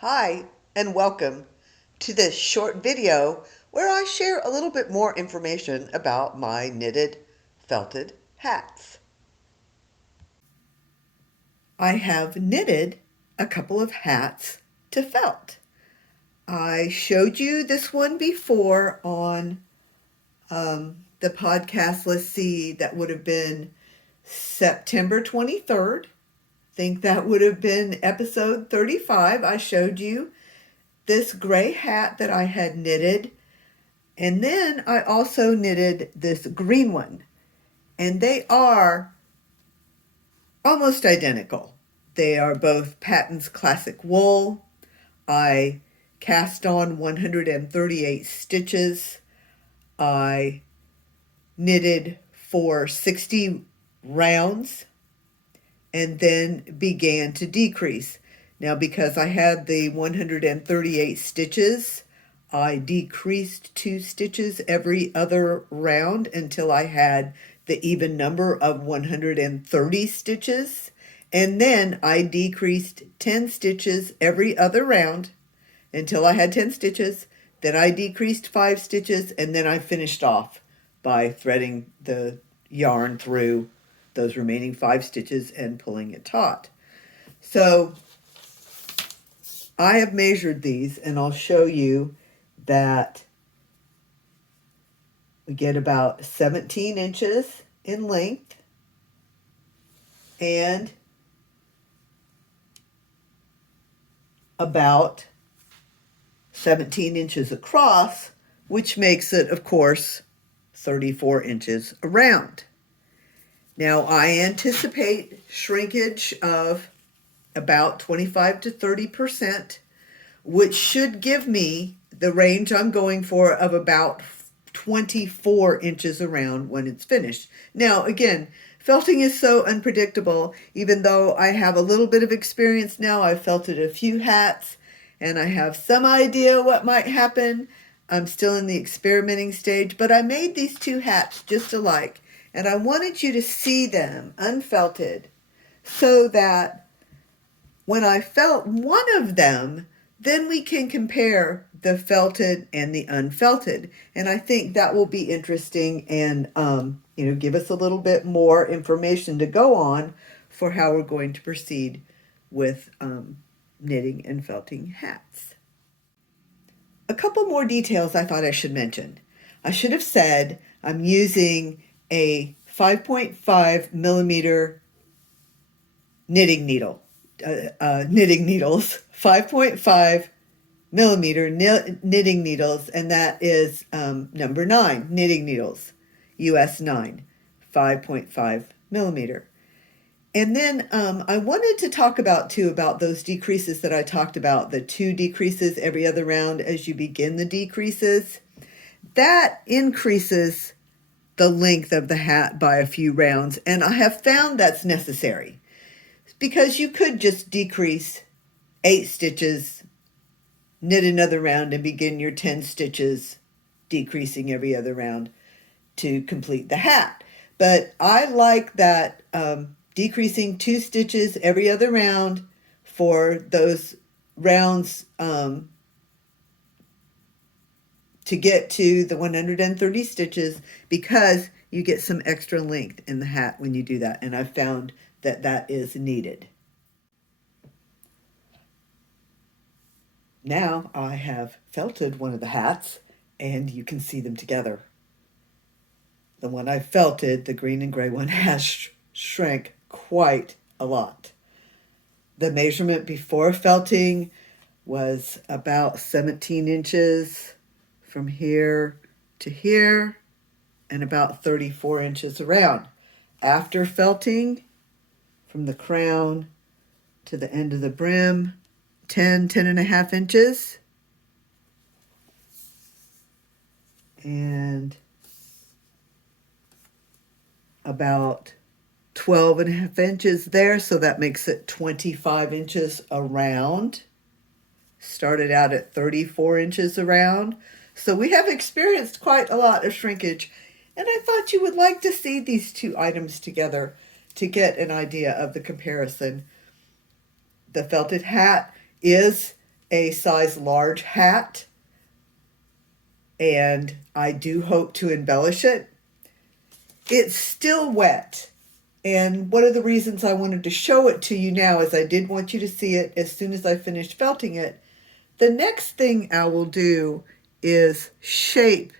Hi, and welcome to this short video where I share a little bit more information about my knitted felted hats. I have knitted a couple of hats to felt. I showed you this one before on the podcast. Let's see, that would have been September 23rd. I think that would have been episode 35. I showed you this gray hat that I had knitted, and then I also knitted this green one, and they are almost identical. They are both Patton's Classic Wool. I cast on 138 stitches. I knitted for 60 rounds and then began to decrease. Now, because I had the 138 stitches, I decreased 2 stitches every other round until I had the even number of 130 stitches. And then I decreased 10 stitches every other round until I had 10 stitches. Then I decreased 5 stitches, and then I finished off by threading the yarn through those remaining 5 stitches and pulling it taut. So I have measured these, and I'll show you that we get about 17 inches in length and about 17 inches across, which makes it, of course, 34 inches around. Now, I anticipate shrinkage of about 25 to 30%, which should give me the range I'm going for of about 24 inches around when it's finished. Now, again, felting is so unpredictable. Even though I have a little bit of experience now, I've felted a few hats, and I have some idea what might happen. I'm still in the experimenting stage, but I made these two hats just alike, and I wanted you to see them unfelted so that when I felt one of them, then we can compare the felted and the unfelted. And I think that will be interesting and, give us a little bit more information to go on for how we're going to proceed with knitting and felting hats. A couple more details I thought I should mention. I should have said I'm using a 5.5 millimeter knitting needle. Knitting needles, 5.5 millimeter knitting needles, and that is number 9 knitting needles, US 9, 5.5 millimeter. And then I wanted to talk about those decreases that I talked about, the 2 decreases every other round as you begin the decreases. That increases the length of the hat by a few rounds, and I have found that's necessary. Because you could just decrease 8 stitches, knit another round, and begin your 10 stitches, decreasing every other round to complete the hat. But I like that decreasing 2 stitches every other round for those rounds to get to the 130 stitches, because you get some extra length in the hat when you do that, and I've found that is needed. Now I have felted one of the hats, and you can see them together. The one I felted, the green and gray one, has shrank quite a lot. The measurement before felting was about 17 inches from here to here and about 34 inches around. After felting, from the crown to the end of the brim, 10 and a half inches. And about 12 and a half inches there, so that makes it 25 inches around. Started out at 34 inches around. So we have experienced quite a lot of shrinkage, and I thought you would like to see these two items together to get an idea of the comparison. The felted hat is a size large hat, and I do hope to embellish it. It's still wet, and one of the reasons I wanted to show it to you now is I did want you to see it as soon as I finished felting it. The next thing I will do is shape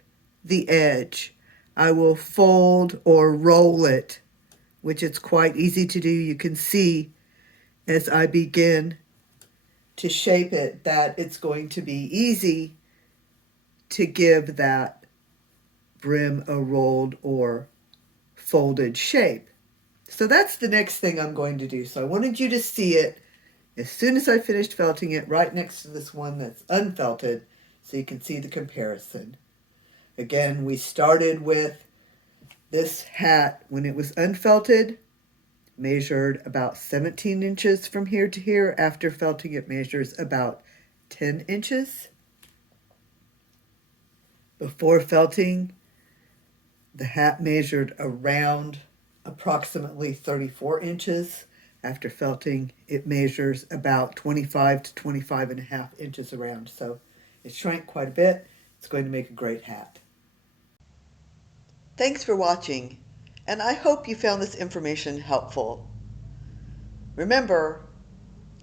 the edge. I will fold or roll it, which is quite easy to do. You can see as I begin to shape it that it's going to be easy to give that brim a rolled or folded shape. So that's the next thing I'm going to do. So I wanted you to see it as soon as I finished felting it right next to this one that's unfelted so you can see the comparison. Again, we started with this hat when it was unfelted, measured about 17 inches from here to here. After felting, it measures about 10 inches. Before felting, the hat measured around approximately 34 inches. After felting, it measures about 25 to 25 and a half inches around. So it shrank quite a bit. It's going to make a great hat. Thanks for watching, and I hope you found this information helpful. Remember,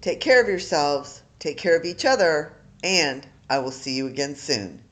take care of yourselves, take care of each other, and I will see you again soon.